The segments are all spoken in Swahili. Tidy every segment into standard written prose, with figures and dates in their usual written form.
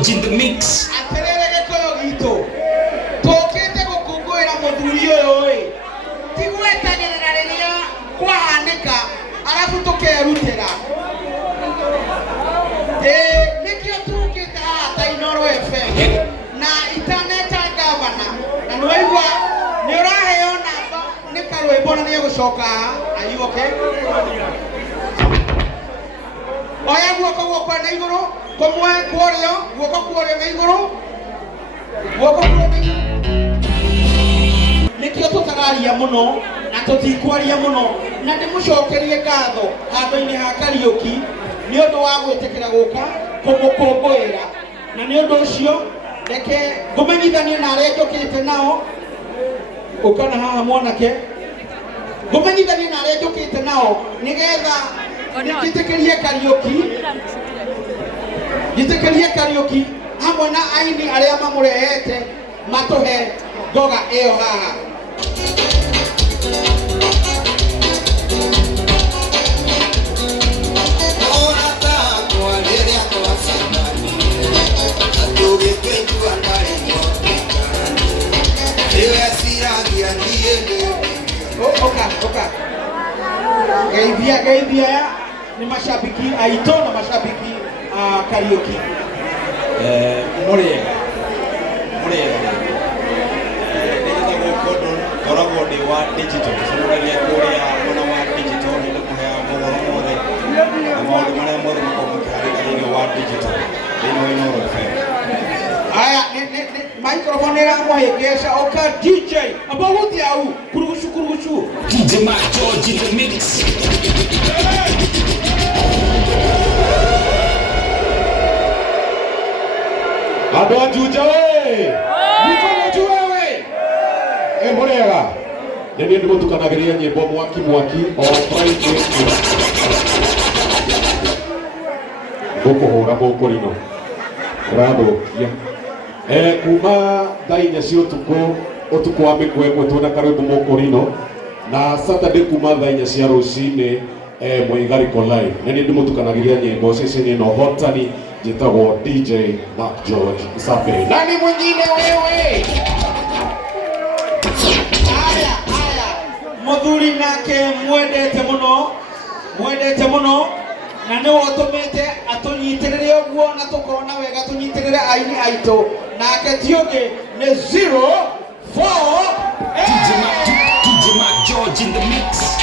George in the mix. Aterere ko gito. Tokete gukunguira muthuri uyu ti gwetagirira riria kwahaneka arabu tukerutira nikio tukite hata Inooro FM na itaneta gavana na nwaigua ni uraheo namba ni Karwimbo na ni gucoka. Are you okay? Oya guoko na iguru komwe kuorio guoko kuorio na iguru guoko kuorio nikio tutararia muno na tutikwaria muno na ndimucokerie ngatho handu-ini ha Kariuki ni undu wa gwitikira guka kumukumbuira na ni undu ucio reke ngumenyithanie na aria njukite nao ukana haha mwanake ngumenyithanie na aria njukite nao nigetha gitikirie Kariuki hamwe na aini aria mamurehete matuhe ngoga iyo haha. Oka. Geithia ni mashabiki aito na mashabiki Kariuki. Muriega. Nĩgetha gũkũ ngoragwo ndĩ wa digital, cũragia kũrĩa mwena wa digital nĩ ndĩmũheaga mohoro mothe na maũndũ marĩa mothe makoragwo makĩhanĩka thĩinĩ wa digital thĩinĩ wa Inooro FM. Aya microphone ĩramũhĩngĩca oka DJ abaguthi au kurugucu DJ George in the mix. Ado Juja we! Mukono juu wewe! Muriega. Nĩ ndĩmutukanagiria nyĩmbo mwaki o Friday. Gũkũhũra mũkũrino. Ũrathũkia. Kuma thaa 4 cia ũtukũ wa mĩkwekwe twĩna Karwimbo mũkũrino na Saturday kuma thaa 4 cia rũcinĩ Wangari live. Nĩ ndĩmutukanagiria nyĩmbo ceceni ĩno hotani jitagwo DJ George Safi. Nani mwingine wewe? Aya muthuri nake mwendete muno na nĩ wotumĩte atũnyitirĩre ũguo na tũkona wega tũnyitirĩre aini aitũ nake tiũngĩ nĩ 04 DJ George in the mix.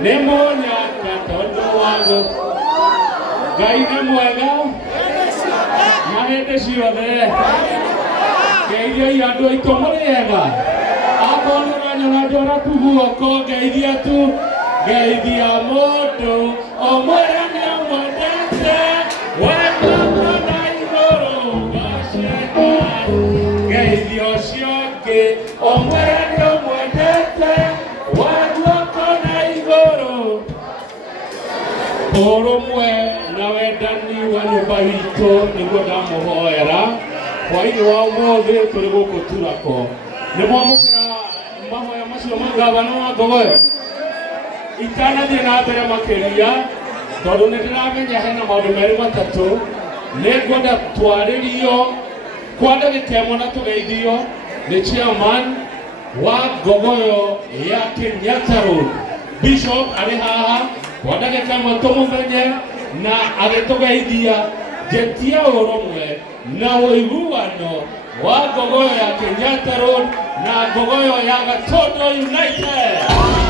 Nemonya katondo wangu Gaine mwega Mahende ciothe Geithia iandu aitũ mũrĩega Akorwo nyona ndwara tu guoko geithia tu Geithia mũndũ omwera nĩamwendete wendete na igũrũ gaceka Geithia ũcio ũngĩ omwera nĩamwendete Oromwe na wendani wa nyũmba witũ nĩguo ndamũhoera hwainĩ wa ũmũthĩ tũrĩ gũkũ turako nĩ mwamũkĩra mahoya macio ma gavana wa Ngogoyo itanathiĩ na mbere makĩria tondũ nĩ ndĩramenya hena maũndũ merĩ matatũ nĩngwenda twarĩrio kwa ndagĩka ĩmwe na tũgeithio nĩ chairman wa ngogoyo ya Kenyatta Road. Bishop arĩ haha kwa ndagĩka ĩmwe tũmũmenye na agĩtũgeithia njeti ya ũrũmwe na ũiguano wa ngogoyo ya Kenyatta Road na ngogoyo ya Gatondo United.